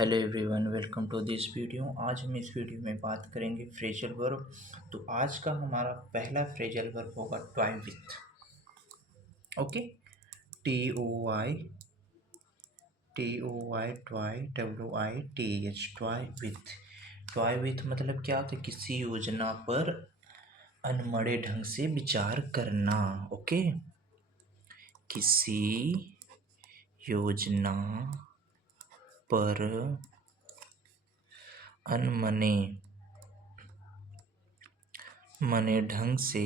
Hello everyone, welcome to this video. आज हम इस वीडियो में बात करेंगे फ्रेजल वर्ब। तो आज का हमारा पहला फ्रेजल वर्ब होगा toy with. Okay, TOY TOY toy WITH toy with. Toy with मतलब क्या होता है? किसी योजना पर अनमड़े ढंग से विचार करना। ओके, किसी योजना पर अनमने ढंग से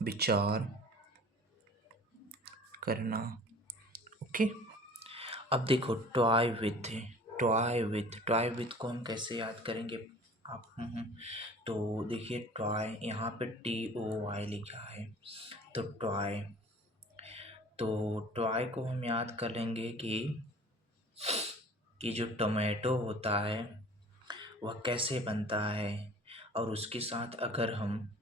विचार करना। ओके, अब देखो टॉय विथ है। टॉय विथ को हम कैसे याद करेंगे? आप तो देखिए, टॉय यहाँ पे TOY लिखा है, तो टॉय को हम याद कर लेंगे कि जो टोमेटो होता है वह कैसे बनता है, और उसके साथ अगर हम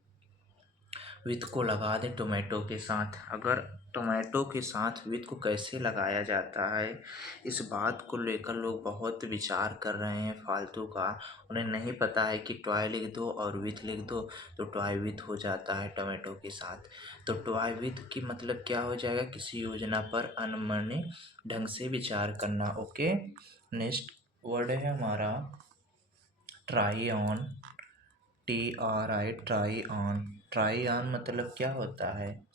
विथ को लगा दें टोमेटो के साथ। अगर टोमेटो के साथ विथ को कैसे लगाया जाता है, इस बात को लेकर लोग बहुत विचार कर रहे हैं फालतू का। उन्हें नहीं पता है कि टॉय लिख दो और विथ लिख दो तो टॉय विथ हो जाता है टोमेटो के साथ। तो टॉय विथ की मतलब क्या हो जाएगा? किसी योजना पर अनमने ढंग से विचार करना। ओके, नेक्स्ट वर्ड है हमारा try on. Try on. Try on मतलब क्या होता है?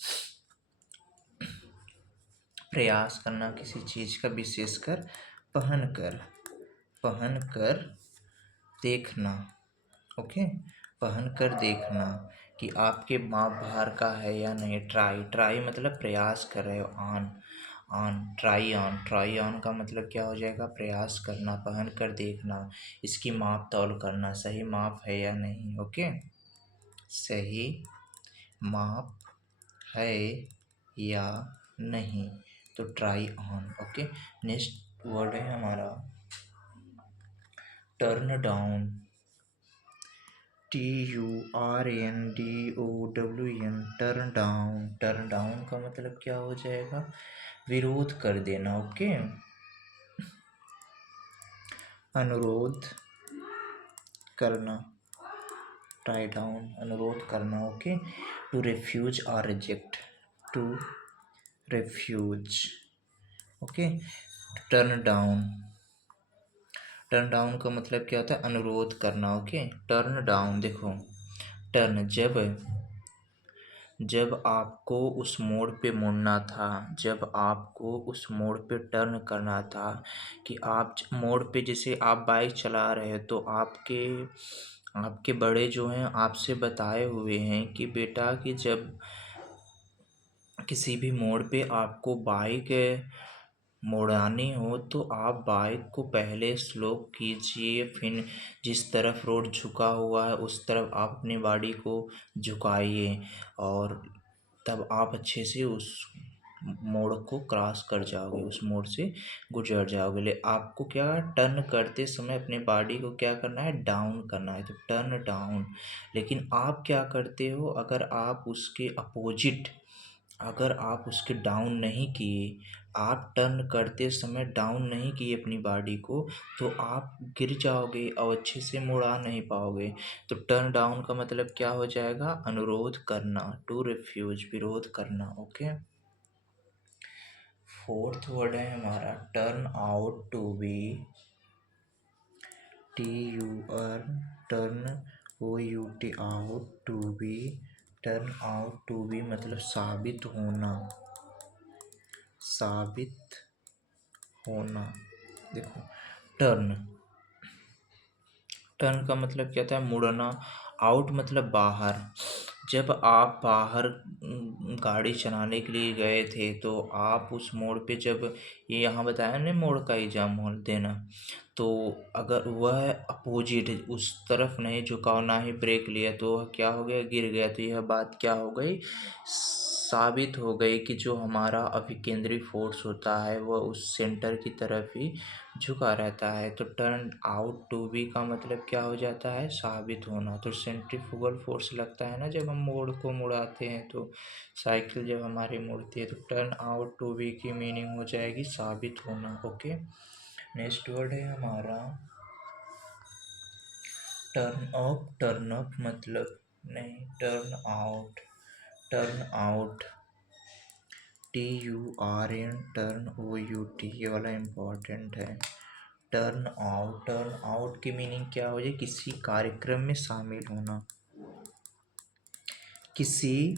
प्रयास करना किसी चीज़ का, विशेषकर पहन कर देखना। ओके, पहन कर देखना कि आपके माप बाहर का है या नहीं। ट्राई मतलब प्रयास कर रहे हो। ट्राई ऑन का मतलब क्या हो जाएगा? प्रयास करना, पहन कर देखना, इसकी माप तौल करना, सही माप है या नहीं। ओके, सही माप है या नहीं, तो try on. Okay, next word है हमारा turn down. TURNDOWN, turn down का मतलब क्या हो जाएगा? विरोध कर देना। ओके, अनुरोध करना। ट्राई डाउन, अनुरोध करना। ओके, टू रिफ्यूज और reject. To refuse. Okay, turn down का मतलब क्या होता है? अनुरोध करना। Okay, turn down. देखो, टर्न जब आपको उस मोड़ पे मुड़ना था, जब आपको उस मोड़ पे टर्न करना था, कि आप मोड़ पे, जैसे आप बाइक चला रहे हो तो आपके बड़े जो हैं आपसे बताए हुए हैं कि बेटा कि जब किसी भी मोड़ पे आपको बाइक मोड़ानी हो तो आप बाइक को पहले स्लो कीजिए, फिर जिस तरफ रोड झुका हुआ है उस तरफ आप अपनी गाड़ी को झुकाइए, और तब आप अच्छे से उस मोड़ को क्रॉस कर जाओगे, उस मोड़ से गुजर जाओगे। ले आपको क्या टर्न करते समय अपने बॉडी को क्या करना है? डाउन करना है, तो टर्न डाउन। लेकिन आप क्या करते हो? अगर आप उसके डाउन नहीं किए, आप टर्न करते समय डाउन नहीं किए अपनी बॉडी को, तो आप गिर जाओगे और अच्छे से मुड़ा नहीं पाओगे। तो टर्न डाउन का मतलब क्या हो जाएगा? अनुरोध करना, टू रिफ्यूज, विरोध करना। ओके, फोर्थ वर्ड है हमारा turn out to be. Turn OUT, out to be. Turn out to be मतलब साबित होना। देखो, टर्न का मतलब क्या था? मुड़ना। आउट मतलब बाहर। जब आप बाहर गाड़ी चलाने के लिए गए थे तो आप उस मोड़ पे, जब ये यहाँ बताया ना मोड़ का एग्जाम्पल देना, तो अगर वह अपोजिट उस तरफ नहीं झुकाव, ना ही ब्रेक लिया, तो वह क्या हो गया? गिर गया। तो यह बात क्या हो गई? साबित हो गई कि जो हमारा अभिकेंद्री फोर्स होता है वह उस सेंटर की तरफ ही झुका रहता है। तो टर्न आउट टू बी का मतलब क्या हो जाता है? साबित होना। तो सेंट्रीफ्यूगल फोर्स लगता है ना जब हम मोड़ को मुड़ाते हैं, तो साइकिल जब हमारी मुड़ती है, तो टर्न आउट टू बी की मीनिंग हो जाएगी साबित होना। ओके, नेक्स्ट वर्ड है हमारा टर्न अप। टर्न अप मतलब नहीं, turn out. Turn out, TURN, turn OUT, ये वाला इम्पोर्टेंट है। टर्न आउट, टर्न आउट की मीनिंग क्या हो जाए? किसी कार्यक्रम में शामिल होना, किसी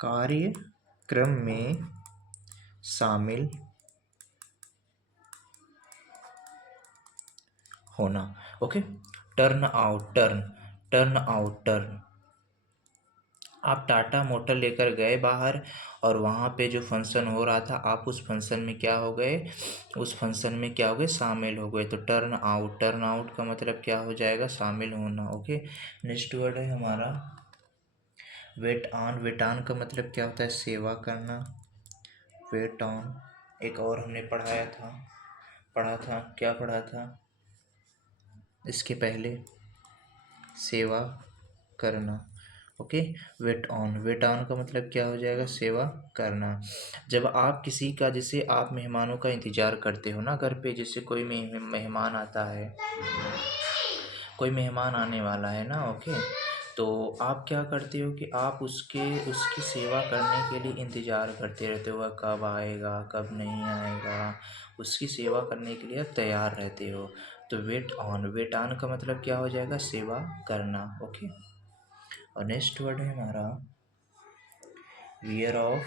कार्यक्रम में शामिल होना। Okay, turn out, turn, turn out, turn. आप टाटा मोटर लेकर गए बाहर और वहाँ पे जो फंक्शन हो रहा था, आप उस फंक्शन में क्या हो गए? उस फंक्शन में क्या हो गए? शामिल हो गए। तो टर्न आउट, टर्न आउट का मतलब क्या हो जाएगा? शामिल होना। ओके, नेक्स्ट वर्ड है हमारा वेट ऑन। वेट ऑन का मतलब क्या होता है? सेवा करना। Wait on. एक और हमने पढ़ा था, क्या पढ़ा था इसके पहले? सेवा करना। Okay, wait on. Wait on का मतलब क्या हो जाएगा? सेवा करना। जब आप किसी का, जैसे आप मेहमानों का इंतजार करते हो ना घर पे, जैसे कोई मेहमान आता है, कोई मेहमान आने वाला है ना, ओके, तो आप क्या करते हो कि आप उसकी सेवा करने के लिए इंतज़ार करते रहते हो, वह कब आएगा कब नहीं आएगा, उसकी सेवा करने के लिए तैयार रहते हो। तो वेट ऑन, वेट ऑन का मतलब क्या हो जाएगा? सेवा करना। ओके, और नेक्स्ट वर्ड है हमारा wear off.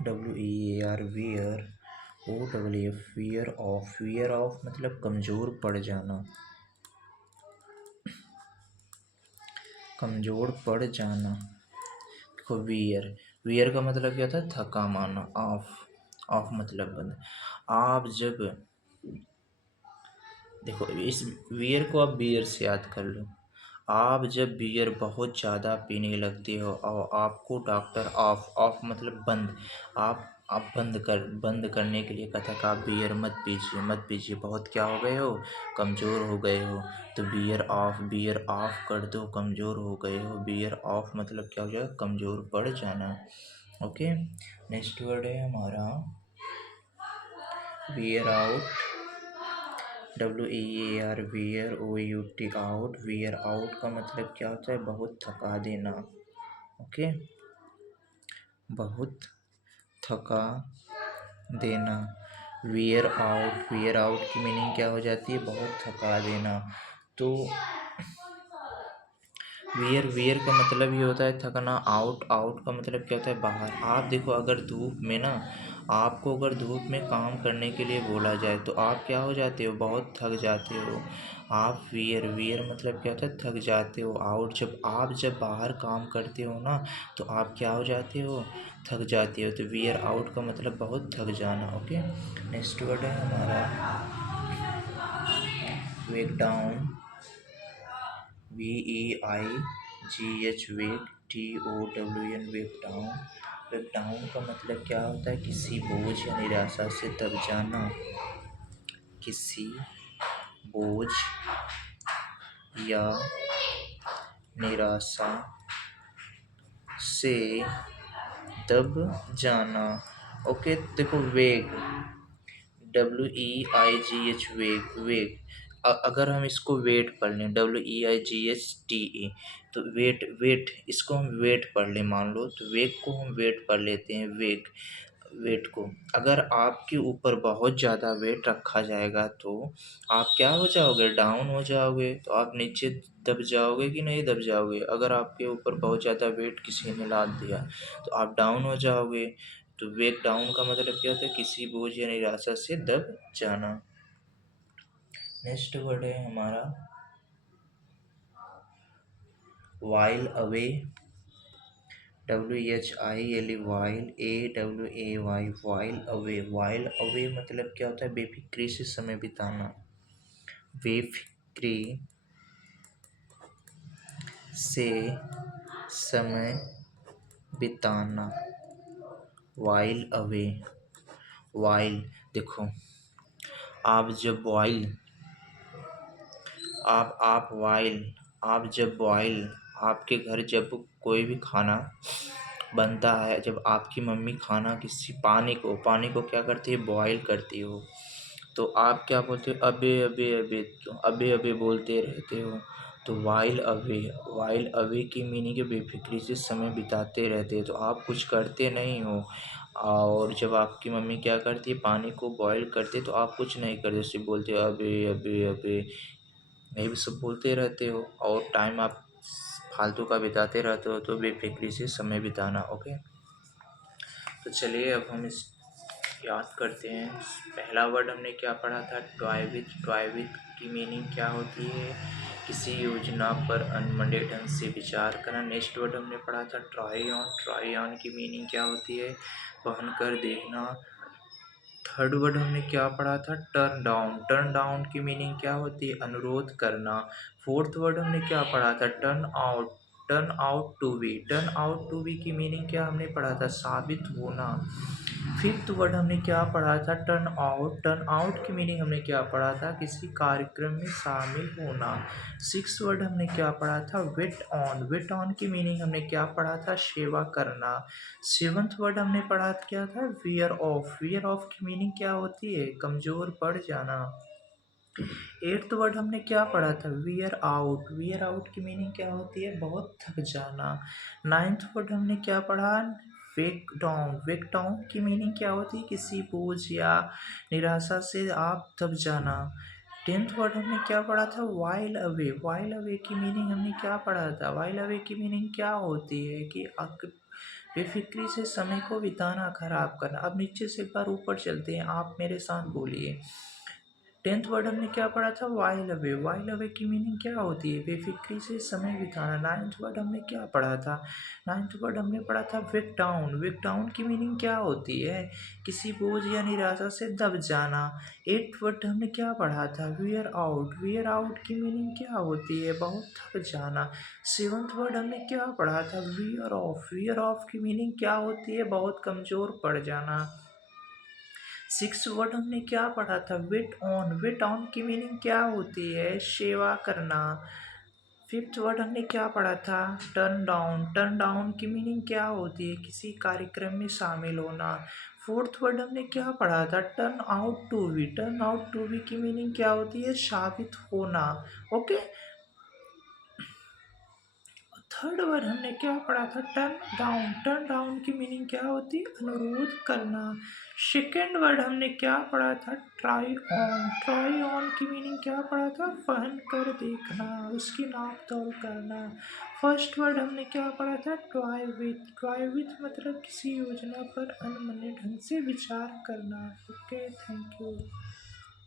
WEAR, wear, OFF, wear off. Wear off मतलब कमज़ोर पड़ जाना, कमज़ोर पड़ जाना। देखो वियर, वियर का मतलब क्या था? थका माना। ऑफ, ऑफ मतलब बंद। आप जब, देखो इस वियर को आप बियर से याद कर लो। आप जब बियर बहुत ज़्यादा पीने लगते हो और आपको डॉक्टर, ऑफ, ऑफ मतलब बंद, आप बंद करने के लिए कहता है कि आप बियर मत पीजिए, मत पीजिए, बहुत क्या हो गए हो? कमज़ोर हो गए हो। तो बियर ऑफ कर दो, कमज़ोर हो गए हो। बियर ऑफ मतलब क्या हो जाएगा? कमज़ोर पड़ जाना। ओके, नेक्स्ट वर्ड है हमारा wear out. WEAR, wear, OUT, out. Wear out का मतलब क्या होता है? बहुत थका देना। ओके, बहुत थका देना। वियर आउट, वियर आउट की मीनिंग क्या हो जाती है? बहुत थका देना। तो वियर का मतलब ये होता है थकना। आउट, आउट का मतलब क्या होता है? बाहर। आप देखो, अगर धूप में ना, आपको अगर धूप में काम करने के लिए बोला जाए तो आप क्या हो जाते हो? बहुत थक जाते हो। आप वियर मतलब क्या होता है? थक जाते हो। आउट, जब बाहर काम करते हो ना, तो आप क्या हो जाते हो? थक जाते हो। तो वियर आउट का मतलब बहुत थक जाना। ओके, नेक्स्ट वर्ड है हमारा वेक डाउन। WEIGH, वेक, DOWN, वेक डाउन। वेक डाउन का मतलब क्या होता है? किसी बोझ या निराशा से दब जाना, किसी बोझ या निराशा से दब जाना। ओके, देखो वेग, WEIGH, वेग, वेग। अगर हम इसको वेट पढ़ लें, WEIGHTE, तो वेट, वेट इसको हम वेट पढ़ लें, मान लो, तो वेग को हम वेट पढ़ लेते हैं, वेग, वेट को। अगर आपके ऊपर बहुत ज़्यादा वेट रखा जाएगा तो आप क्या हो जाओगे? डाउन हो जाओगे। तो आप नीचे दब जाओगे कि नहीं दब जाओगे? अगर आपके ऊपर बहुत ज़्यादा वेट किसी ने लाद दिया तो आप डाउन हो जाओगे। तो वेट डाउन का मतलब क्या होता है? किसी बोझ या निराशा से दब जाना। नेक्स्ट वर्ड है हमारा while away. WHILE, while, AWAY, while away. While away मतलब क्या होता है? बेफिक्री से समय बिताना, बेफिक्री से समय बिताना। वाइल अवे, वाइल, देखो आप जब वाइल, आप वाइल, आप जब बॉयल, आपके घर जब कोई भी खाना बनता है, जब आपकी मम्मी खाना किसी पानी को क्या करती है? बॉयल करती हो। तो आप क्या बोलते हो? अबे अबे अबे, तो अबे अबे बोलते रहते हो। तो वाइल अवे की मीनिंग है बेफिक्री से समय बिताते रहते हो, तो आप कुछ करते नहीं हो। और जब आपकी मम्मी क्या करती है, पानी को बॉईल करती है, तो आप कुछ नहीं करते, सिर्फ बोलते हो अबे अबे अबे, यही सब बोलते रहते हो और टाइम आप फालतू का बिताते रहते हो। तो बेफिक्री से समय बिताना। ओके, तो चलिए अब हम इस याद करते हैं। पहला वर्ड हमने क्या पढ़ा था? टॉय विथ की मीनिंग क्या होती है? किसी योजना पर अनमने ढंग से विचार करना। नेक्स्ट वर्ड हमने पढ़ा था ट्राई ऑन की मीनिंग क्या होती है? पहन कर देखना। थर्ड वर्ड हमने क्या पढ़ा था? टर्न डाउन की मीनिंग क्या होती है? अनुरोध करना। फोर्थ वर्ड हमने क्या पढ़ा था? टर्न आउट टू बी की मीनिंग क्या हमने पढ़ा था? साबित होना। फिफ्थ वर्ड हमने क्या पढ़ा था? टर्न आउट की मीनिंग हमने क्या पढ़ा था? किसी कार्यक्रम में शामिल होना। सिक्स वर्ड हमने क्या पढ़ा था? वेट ऑन की मीनिंग हमने क्या पढ़ा था? सेवा करना। सेवंथ वर्ड हमने पढ़ा क्या था? वियर ऑफ की मीनिंग क्या होती है? कमजोर पड़ जाना। एट्थ वर्ड हमने क्या पढ़ा था? वियर आउट की मीनिंग क्या होती है? बहुत थक जाना। नाइन्थ वर्ड हमने क्या पढ़ा? वेक डाउन की मीनिंग क्या होती है? किसी बोझ या निराशा से आप दब जाना। टेंथ वर्ड हमने क्या पढ़ा था? वाइल अवे की मीनिंग हमने क्या पढ़ा था? वाइल अवे की मीनिंग क्या होती है? कि बेफिक्री से समय को बिताना, खराब करना। अब नीचे से एक बार ऊपर चलते हैं, आप मेरे साथ बोलिए। टेंथ वर्ड हमने क्या पढ़ा था? वाइल अवे की मीनिंग क्या होती है? बेफिक्री से समय बिताना। नाइन्थ वर्ड हमने क्या पढ़ा था? नाइन्थ वर्ड हमने पढ़ा था वेक डाउन की मीनिंग क्या होती है? किसी बोझ या निराशा से दब जाना। एट्थ वर्ड हमने क्या पढ़ा था? वियर आउट की मीनिंग क्या होती है? बहुत थक जाना। सेवंथ वर्ड हमने क्या पढ़ा था? वियर ऑफ की मीनिंग क्या होती है? बहुत कमजोर पड़ जाना। सिक्स वर्ड हमने क्या पढ़ा था? वेट ऑन की मीनिंग क्या होती है? सेवा करना। फिफ्थ वर्ड हमने क्या पढ़ा था? टर्न डाउन की मीनिंग क्या होती है? किसी कार्यक्रम में शामिल होना। फोर्थ वर्ड हमने क्या पढ़ा था? टर्न आउट टू बी की मीनिंग क्या होती है? साबित होना। ओके। थर्ड वर्ड हमने क्या पढ़ा था? टर्न डाउन की मीनिंग क्या होती है? अनुरोध करना। सेकेंड वर्ड हमने क्या पढ़ा था? ट्राई ऑन की मीनिंग क्या पढ़ा था? पहन कर देखना, उसकी नाप तोल करना। फर्स्ट वर्ड हमने क्या पढ़ा था? ट्राई विथ मतलब किसी योजना पर अनमने ढंग से विचार करना। Okay, thank you.